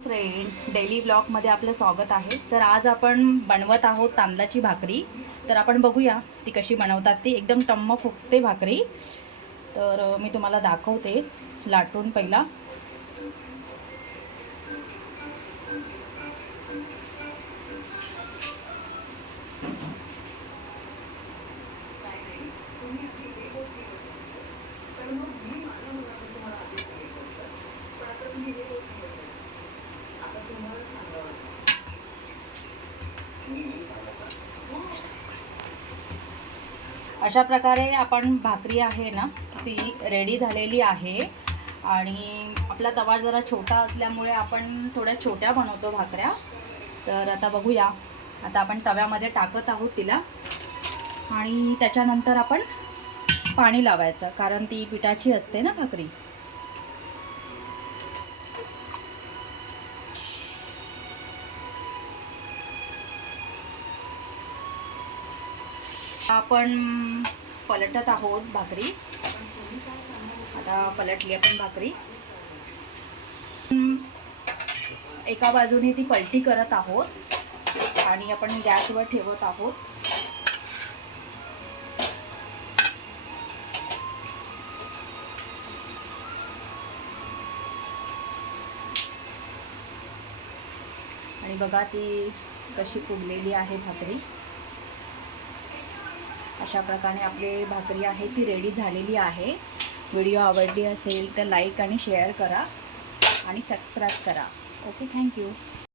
Friends, daily ब्लॉगमध्ये आपलं स्वागत आहे. तर आज आपण बनवत आहोत तांदळाची भाकरी. तर आपण बघूया ती कशी बनवतात. ती एकदम टम्म फुगते भाकरी. तर मी तुम्हाला दाखवते लाटून पहिला. अशा प्रकारे आपण भाकरी आहे ना ती रेडी झालेली आहे. आणि आपला तवा जरा छोटा असल्यामुळे आपण थोड्या छोट्या बनवतो भाकऱ्या. तर आता बघूया. आता आपण तव्यामध्ये टाकत आहोत तिला आणि त्याच्यानंतर आपण पाणी लावायचं, कारण ती पिठाची असते ना भाकरी. आपण पलटत आहोत भाकरी. आता पलटली आपण भाकरी. एका बाजूने ती पलटी करत आहोत आणि आपण गॅसवर ठेवत आहोत. आणि बघा ती कशी फुगलेली आहे भाकरी. अशा प्रकारे आपली भाकरी आहे ती रेडी झालेली आहे. व्हिडिओ आवडली असेल तर लाईक आणि शेअर करा आणि सबस्क्राईब करा. Okay, thank you.